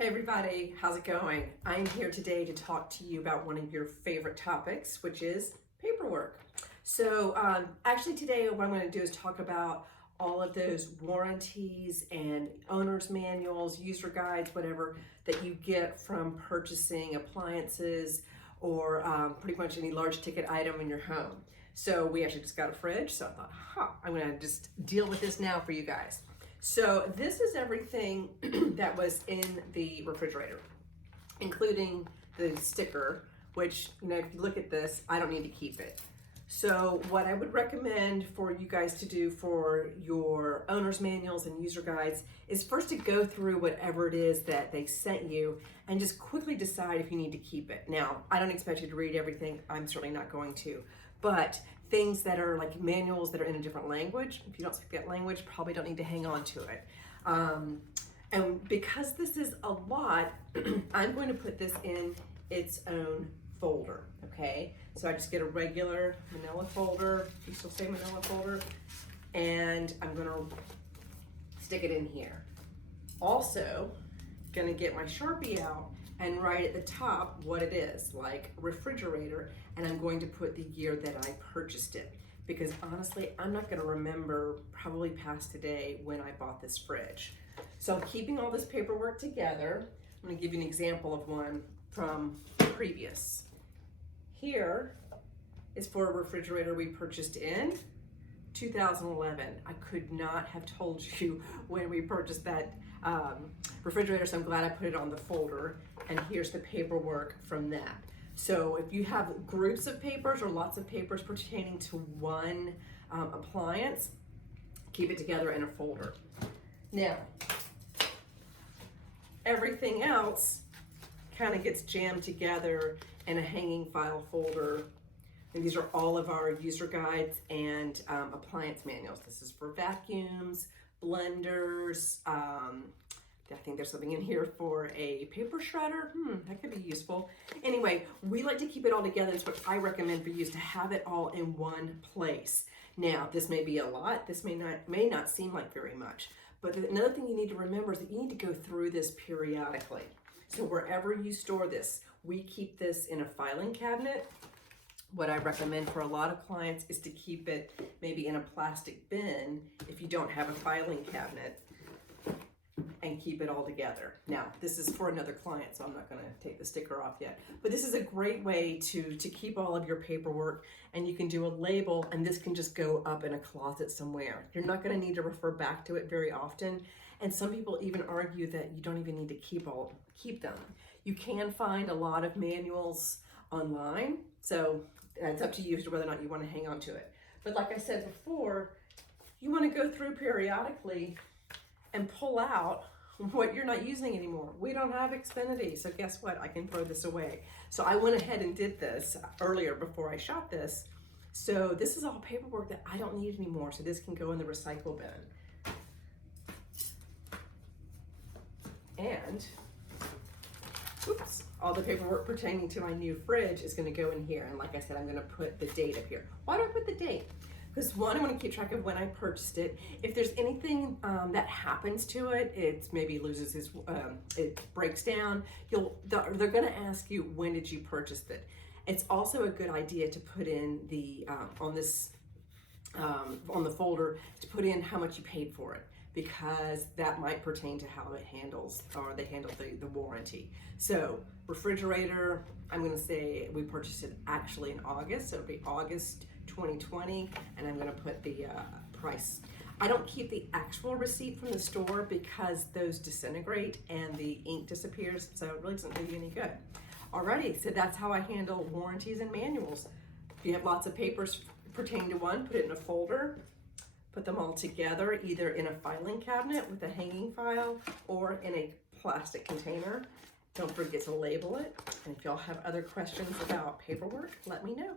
Hey everybody, how's it going? I'm here today to talk to you about one of your favorite topics, which is paperwork. So actually today what I'm going to do is talk about all of those warranties and owner's manuals, user guides, whatever, that you get from purchasing appliances or pretty much any large ticket item in your home. So we actually just got a fridge, so I thought, I'm going to just deal with this now for you guys. So this is everything that was in the refrigerator, including the sticker, which, if you look at this, I don't need to keep it. So what I would recommend for you guys to do for your owner's manuals and user guides is first to go through whatever it is that they sent you and just quickly decide if you need to keep it. Now, I don't expect you to read everything. I'm certainly not going to, but things that are like manuals that are in a different language, if you don't speak that language, probably don't need to hang on to it. And because this is a lot, I'm going to put this in its own folder, okay? So I just get a regular manila folder, you still say manila folder, and I'm gonna stick it in here. Also, gonna get my Sharpie out and write at the top what it is, like refrigerator, and I'm going to put the year that I purchased it. Because honestly, I'm not gonna remember probably past today when I bought this fridge. So I'm keeping all this paperwork together. I'm gonna give you an example of one from previous. Here is for a refrigerator we purchased in 2011. I could not have told you when we purchased that refrigerator, so I'm glad I put it on the folder. And here's the paperwork from that. So if you have groups of papers or lots of papers pertaining to one appliance, keep it together in a folder. Now, everything else kind of gets jammed together in a hanging file folder. And these are all of our user guides and appliance manuals. This is for vacuums, blenders. I think there's something in here for a paper shredder. That could be useful. Anyway, we like to keep it all together. That's what I recommend for you, is to have it all in one place. Now, this may be a lot. This may not seem like very much. But another thing you need to remember is that you need to go through this periodically. So wherever you store this, we keep this in a filing cabinet. What I recommend for a lot of clients is to keep it maybe in a plastic bin if you don't have a filing cabinet, and keep it all together. Now, this is for another client, so I'm not gonna take the sticker off yet. But this is a great way to keep all of your paperwork, and you can do a label, and this can just go up in a closet somewhere. You're not gonna need to refer back to it very often. And some people even argue that you don't even need to keep them. You can find a lot of manuals online, so it's up to you as to whether or not you want to hang on to it. But like I said before, you want to go through periodically and pull out what you're not using anymore. We don't have Xfinity, so guess what? I can throw this away. So I went ahead and did this earlier before I shot this. So this is all paperwork that I don't need anymore, so this can go in the recycle bin. And oops, all the paperwork pertaining to my new fridge is going to go in here. And like I said, I'm going to put the date up here. Why do I put the date? Because one, I want to keep track of when I purchased it. If there's anything that happens to it, it maybe loses it breaks down, they're going to ask you, when did you purchase it? It's also a good idea to put in the on the folder, to put in how much you paid for it, because that might pertain to how it handles, or they handle the warranty. So refrigerator, I'm going to say we purchased it actually in August, so it'll be August 2020, and I'm going to put the price. I don't keep the actual receipt from the store because those disintegrate and the ink disappears, so it really doesn't do you any good. Alrighty, so that's how I handle warranties and manuals. If you have lots of papers pertaining to one, put it in a folder. Put them all together, either in a filing cabinet with a hanging file or in a plastic container. Don't forget to label it. And if y'all have other questions about paperwork, let me know.